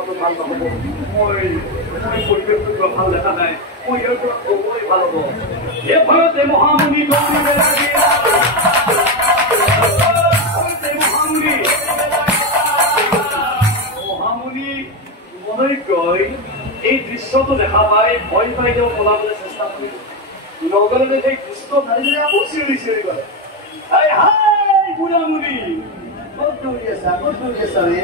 কত ভাল নহ'ব মই পৰিৱেশটো ভাল দেখা নাই মই ইয়াৰ পৰা ক'বই ভাল হ'ব এই ভয়তে মহামুনি দৌৰিব লাগিল মহামুনি মনে গৈ এই দৃশ্যটো দেখা পাই ভয় পাই তেওঁ পলাবলৈ চেষ্টা কৰিল লগে লগে সেই দুষ্ট নাৰীজনী আকৌ চিঞৰি চিঞৰি গ'লে হাই হাই বুঢ়ামুনি ক'ত দৌৰি আছা ৰে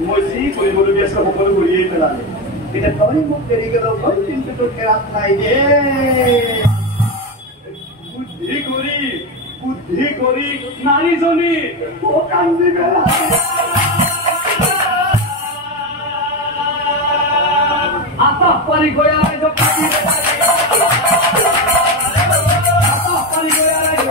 মই যি কৰিবলগীয়া আছে সকলো কৰিয়েই পেলালে এতিয়া তই মোক দেৰি গ'ল কিন্তু তোৰ কেৰাত নাই দে বুদ্ধি কৰি নাৰীজনী কান্দি পেলা আতাহ পাৰি গৈ আৰাইজ পাতি আতাহ পাৰি গৈ আৰাইজ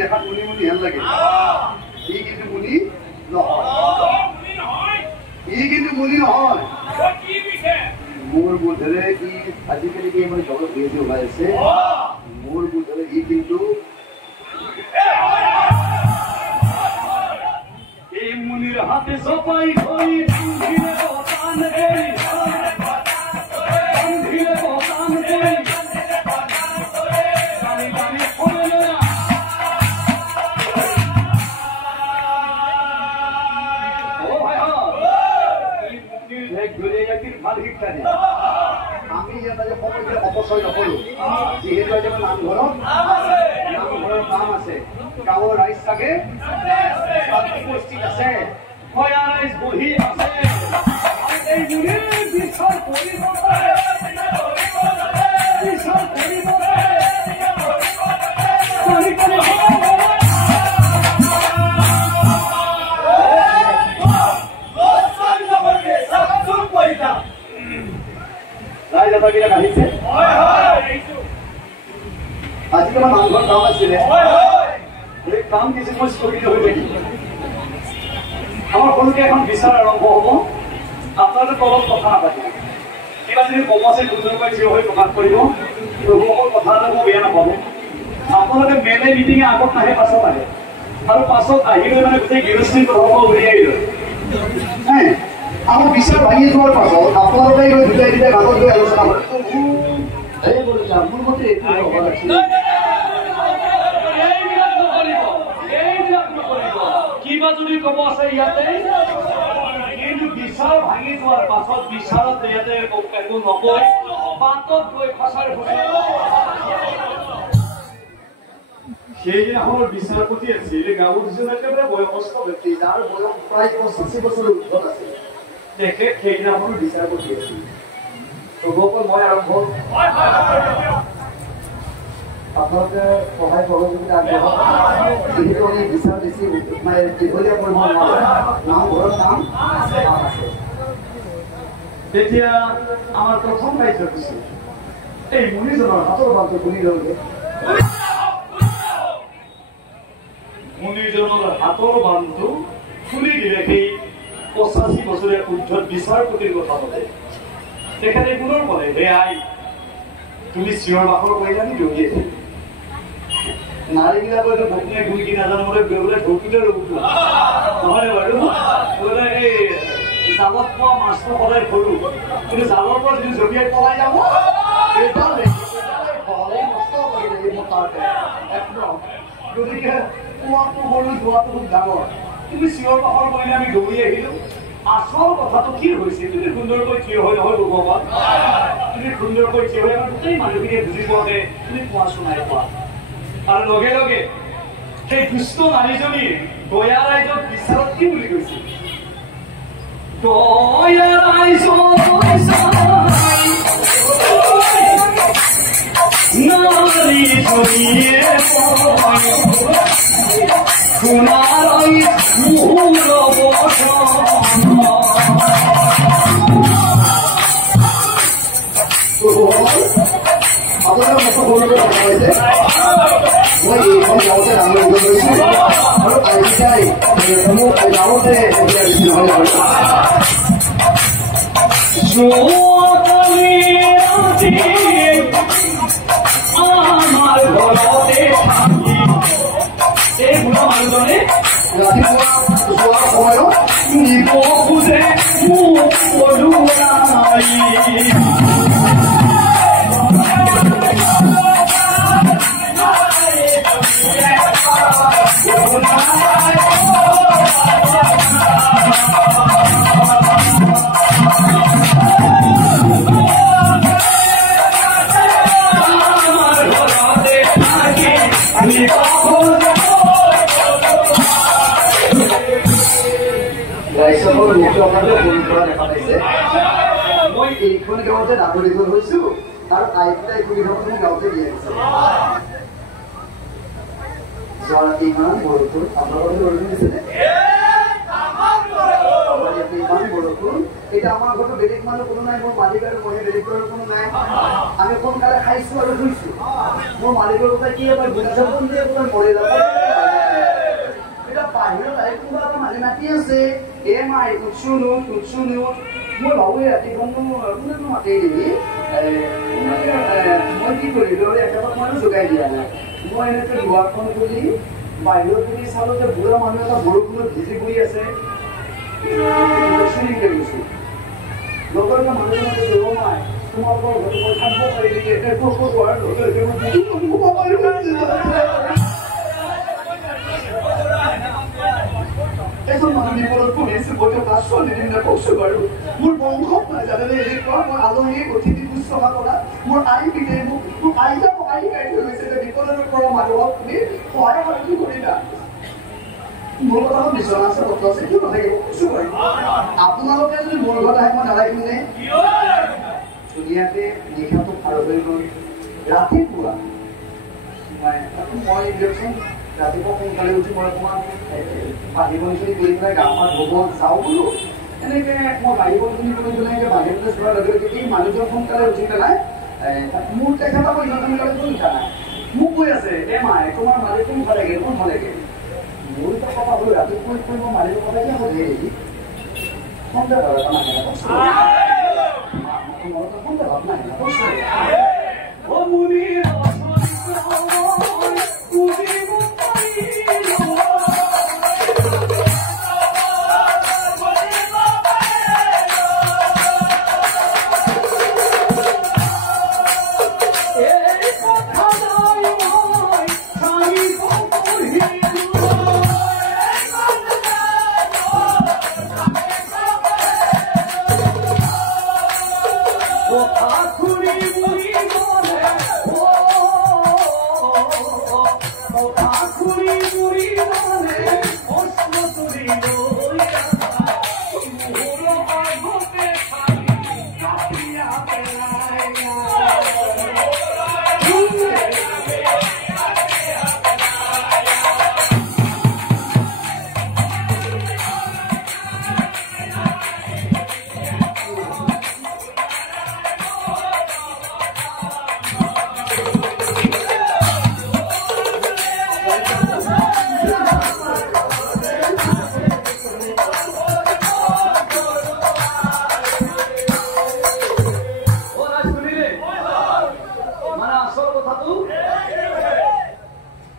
দেখা মুনি মুনি হেন লাগে ই কিন্তু মুনি নহয় ই কিন্তু মুনি নহয় মোৰ বোধেৰে ই আজিকালি কি মানে জগত বেছি ওলাই আছে মোৰ বোধেৰে ই কিন্তু এই মুনিৰ হাতে জপাই ধৰি ধীৰে বতান এৰি ধীৰে বতান এৰি আমি ইয়াত সময় অপচয় নকৰো যিহেতু নামঘৰত কাম আছে গাঁৱৰ ৰাইজ চাগে উপস্থিত আছে ৰাইজ বহি আছে আজি তোমাৰ নামঘৰ কাম আছিলে এই কাম কিছু মই স্থগিত হৈ থাকিব আমাৰ সৰুকে এখন বিচাৰ আৰম্ভ হ'ব আপোনালোকে তলত কথা নাপাতিব কিবা যদি কমছে দুজনকৈ থিয় হৈ প্ৰকাশ কৰিব প্ৰভুসকল কথা এটা মই বেয়া নাপাব আপোনালোকে মেলে মিটিঙে আগত নাহে পাছত আহে আৰু পাছত আহিলৈ মানে গোটেই গৃহস্থী প্ৰভাৱ উলিয়াই লৈ আমাৰ বিচাৰ ভাঙি যোৱাৰ পাছত আপোনালোকে গৈ দুটাই দুটাই ভাগত গৈ আলোচনা কৰে মোৰ মতে কিবা যদি কব আছে ইয়াতে কিন্তু বিচাৰ ভাঙি যোৱাৰ পাছত বিচাৰত ইয়াতে একো নকয় বাটত গৈ ফচাৰ সেইদিনাখনৰ বিচাৰপতি আছিল গাঁৱৰ একেবাৰে বয়সস্থ ব্যক্তি যাৰ বয়স প্ৰায় 85 বছৰৰ উৰ্ধত আছিল তেখেত সেইদিনাখনৰ বিচাৰপতি আছিল সকল মই আৰম্ভ আপোনালোকে সহায় সহযোগিতা আগবঢ়াওক যিহেতু আমি বিচাৰ বেছি মানে দীঘলীয়া কৰিব নোৱাৰোঁ নামঘৰত কাম আছে তেতিয়া আমাৰ প্ৰথম কাৰ্যসূচী এই মুনিজনৰ হাতৰ বান্ধটো খুলি লওঁগে মুনিজনৰ হাতৰ বান্ধটো দিলে সেই 85 বছৰীয়া উদ্ধত বিচাৰপতিৰ কথা বলে তেখেতে পুনৰ ক'লে হে আই তুমি চিঞৰ বাখৰ কৰিলা নি দৌৰিয়ে নাৰীবিলাকৰ ভোকনে ঘূৰি কি নাজানো বোলে বোলে ঢৌকিলে ৰূপ নহয় বাৰু বোলে এই জালত পোৱা মাছটো সদায় সৰু কিন্তু জালৰ পৰা যদি জঁপিয়াই পলাই যাব গতিকে পোৱাটো সৰু যোৱাটো খুব ডাঙৰ তুমি চিঞৰ বাখৰ কৰিলে আমি দৌৰি আহিলো আচল কথাটো কি হৈছে তুমি সুন্দৰকৈ থিয় হৈ নহয় ভগৱান তুমি সুন্দৰকৈ থিয় হৈ আমাৰ গোটেই মানুহখিনিয়ে বুজি পোৱাকে তুমি কোৱাচোন নাই কোৱা আৰু লগে লগে সেই দুষ্ট নাৰীজনী দয়া ৰাইজক বিচাৰত কি বুলি কৈছিল দয়া ৰাইজ নাৰী জনীয়ে সোণাৰাই মোৰ আপোনাৰ কথা বলব কথা হৈছে মই এইখন গাঁৱতে নামলৈ গৈছো আৰু আইতাই মোক গাঁৱতে আমাৰ ঘৰতে থাকি এই বুঢ়া মানুহজনে ৰাতিপুৱা যোৱাৰ সময়ত নিব খোজে মোক পলুৱাই মই এইখন গাঁৱতে ডাঙৰ দীঘল হৈছো আৰু আইতাই সুবিধাটো মোক গাঁৱতে দি আহিছে ইমান বৰষুণ আপোনালোকে বৰষুণ দিছেনে ইমান বৰষুণ এতিয়া আমাৰ ঘৰতো বেলেগ মানুহ কোনো নাই মোৰ মালিক আৰু মই বেলেগ ঘৰৰ কোনো নাই আমি সোনকালে খাইছো আৰু শুইছো মোৰ মালিকৰ কথা কি এবাৰ বুজাবন দিয়ে এবাৰ মৰে যাব বাহিৰত আহি কোনোবা এটা মালি মাতি আছে এ মাই উঠছো মই ভাবো ৰাতিখন কোনেনো মাতি দিবি মই কি কৰিলো একেবাৰে মানুহ যোগাই দিয়া নাই মই এনেকে দুৱাৰখন খুলি বাহিৰত বুলি চালো যে বুঢ়া মানুহ এটা বৰষুণত ভিজি পৰি আছে গৈছো লগৰ এটা মানুহজনে কৈছে অ মাই তোমালোকৰ ঘৰটো মই থাকিব পাৰি নেকি এজন মানুহ বিপদত পৰিছে মই ক্লাছ ছোৱালীদিন কৈছো বাৰু মোৰ বংশত নাই জানেনে এনেকুৱা মই আলহী অতিথি শুশ্ৰূষা কৰা মোৰ আই বিনে মোৰ আইতা আই গাই থৈ গৈছে যে বিপদৰ পৰা মানুহক তুমি সহায় সাহায্য কৰিলা মোৰ কথা বিচনা আছে কথা আছে কিয় নাথাকিব কৈছো বাৰু আপোনালোকে যদি মোৰ ঘৰত আহে মই নালাগিমনে ধুনীয়াকে নিশাটো পাৰ হৈ গ'ল ৰাতিপুৱা মই দিয়কচোন ৰাতিপুৱা সোনকালে উঠি মই অকণমান বাঢ়ি বনখিনি কৰি পেলাই গা পা ধুব যাওঁ বোলো এনেকে মই বাঢ়ি বনখিনি কৰি পেলাই বাহিৰলৈ যোৱাৰ লগে লগে এই মানুহজন সোনকালে উঠি পেলাই মোৰ তেখেত আকৌ ইমান সোনকালে কোনো উঠা নাই মোক কৈ আছে এ মাই তোমাৰ মালিক কোন ভাল লাগে মোৰ এটা কথা হ'ল ৰাতিপুৱা কৈ মই মালিকৰ কথা কিয় সুধে নেকি সন্দেহ ধৰা নাহে সন্দেহ ভাৱ নাহে কথাটো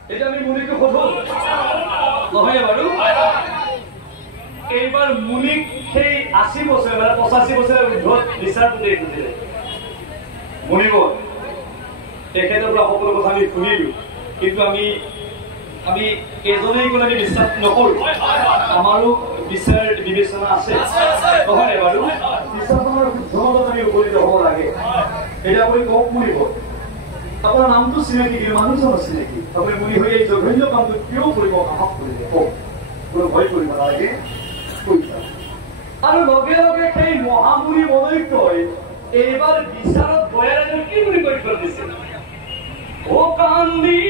এতিয়া আমি মুনিক সোধো নহয় বাৰু এইবাৰ মুনিক সেই 80 বছৰ মানে 85 বছৰৰ ঊৰ্ধত বিচাৰটো দেখিছিলে মুনিব তেখেতৰ পৰা সকলো কথা আমি শুনিলো কিন্তু আমি এজনেই কোনে বিশ্বাস নকৰো আমাৰো বিচাৰ বিবেচনা আছে নহয় বাৰু বিশ্বাসৰ শুদ্ধত আমি উপনীত হ'ব লাগে এটা আপুনি কওক মুনিব আপোনাৰ নামটো চিনাকি কি মানুহজন চিনাকি আপুনি মুনি হৈ এই জঘন্য কামটো কিয় কৰিব সাহস কৰিলে কওক কোনো ভয় কৰিব নালাগে আৰু লগে লগে সেই মহামুনি মনৈক্যই এইবাৰ বিচাৰত বয়াৰ কি বুলি কৈ দিছিল ও কান্দি